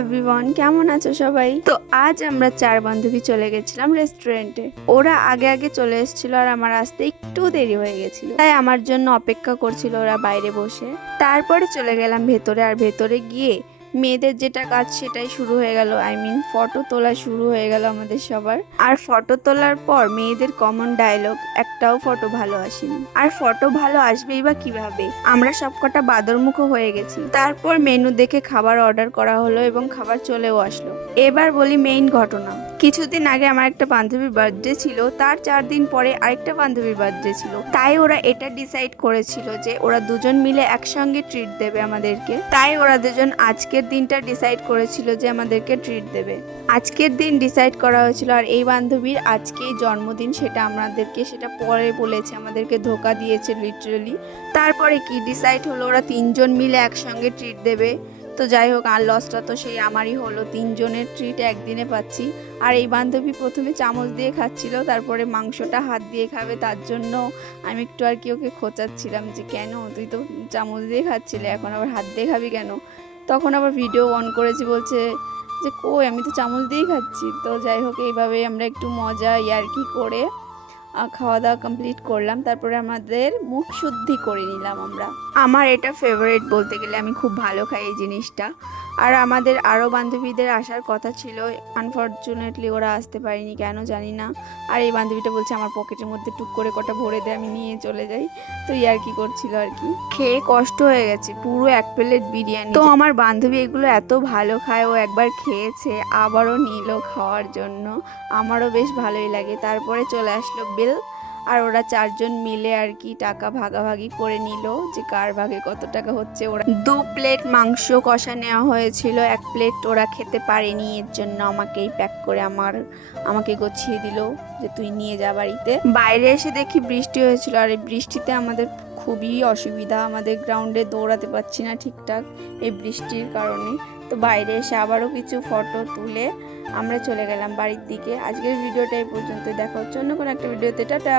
Everyone, কেমন আছো সবাই? তো আজ আমরা 4 বান্ধবী চলে গেছিলাম রেস্টুরেন্টে। ওরা আগে আগে চলে এসেছিল আর আমার আসতে একটু দেরি হয়ে গেছিল, তাই আমার জন্য অপেক্ষা করছিল ওরা বাইরে বসে। তারপরে চলে গেলাম ভেতরে, আর ভেতরে গিয়ে মেয়েদের যেটা কাজ সেটাই শুরু হয়ে গেল। ফটো তোলা শুরু হয়ে গেল আমাদের সবার। আর ফটো তোলার পর মেয়েদের কমন ডায়লগ, একটাও ফটো ভালো আসেনি। আর ফটো ভালো আসবেই বা কিভাবে, আমরা সবকটা বাদরমুখ হয়ে গেছি। তারপর মেনু দেখে খাবার অর্ডার করা হলো এবং খাবার চলেও আসলো। এবার বলি মেইন ঘটনা। কিছুদিন আগে আমার একটা বান্ধবীর বার্থডে ছিল, তার 4 দিন পরে আরেকটা বান্ধবীর বার্থডে ছিল। তাই ওরা এটা ডিসাইড করেছিল যে ওরা দুজন মিলে একসঙ্গে ট্রিট দেবে আমাদেরকে। তাই ওরা দুজন আজকের দিনটা ডিসাইড করেছিল যে আমাদেরকে ট্রিট দেবে। আজকের দিন ডিসাইড করা হয়েছিল, আর এই বান্ধবীর আজকেই জন্মদিন, সেটা পরে বলেছে, আমাদেরকে ধোকা দিয়েছে লিটারালি। তারপরে কি ডিসাইড হলো, ওরা 3 জন মিলে একসঙ্গে ট্রিট দেবে। তো যাই হোক, আর লসটা তো সেই আমারই হলো, 3 জনের ট্রিট একদিনে পাচ্ছি। আর এই বান্ধবী প্রথমে চামচ দিয়ে খাচ্ছিল, তারপরে মাংসটা হাত দিয়ে খাবে, তার জন্য আমি একটু আর কি ওকে খোঁচাচ্ছিলাম যে কেন তুই তো চামচ দিয়ে খাচ্ছিলে, এখন আবার হাত দিয়ে খাবি কেন। তখন আবার ভিডিও অন করেছি, বলছে যে কই আমি তো চামচ দিয়েই খাচ্ছি। তো যাই হোক, এইভাবে আমরা একটু মজা ইয়ার্কি করে খাওয়া দাওয়া কমপ্লিট করলাম। তারপরে আমাদের মুখ শুদ্ধি করে নিলাম আমরা। আমার এটা ফেভারিট বলতে গেলে, আমি খুব ভালো খাই এই জিনিসটা। আর আমাদের আরও বান্ধবীদের আসার কথা ছিল, আনফর্চুনেটলি ওরা আসতে পারেনি, কেন জানি না। আর এই বান্ধবীটা বলছে আমার পকেটের মধ্যে টুক করে কটা ভরে দেয়, আমি নিয়ে চলে যাই। তো ইয়ার্কি করছিল আর কি। খেয়ে কষ্ট হয়ে গেছে, পুরো 1 প্লেট বিরিয়ানি। তো আমার বান্ধবী এগুলো এত ভালো খায়, ও একবার খেয়েছে আবারও নিল খাওয়ার জন্য। আমারও বেশ ভালোই লাগে। তারপরে চলে আসলো বিল, আর ওরা 4 জন মিলে আর কি টাকা ভাগাভাগি করে নিল যে কার ভাগে কত টাকা হচ্ছে। ওরা 2 প্লেট মাংস কষা নেওয়া হয়েছিল, 1 প্লেট ওরা খেতে পারেনি, এর জন্য আমাকেই প্যাক করে আমাকে গুছিয়ে দিল যে তুই নিয়ে যা বাড়িতে। বাইরে এসে দেখি বৃষ্টি হয়েছিল, আর এই বৃষ্টিতে আমাদের খুবই অসুবিধা, আমাদের গ্রাউন্ডে দৌড়াতে পারছি না ঠিকঠাক এই বৃষ্টির কারণে। তো বাইরে এসে আবারও কিছু ফটো তুলে আমরা চলে গেলাম বাড়ির দিকে। আজকের ভিডিওটা এই পর্যন্ত, দেখা হচ্ছে অন্য কোনো একটা ভিডিওতে। টাটা।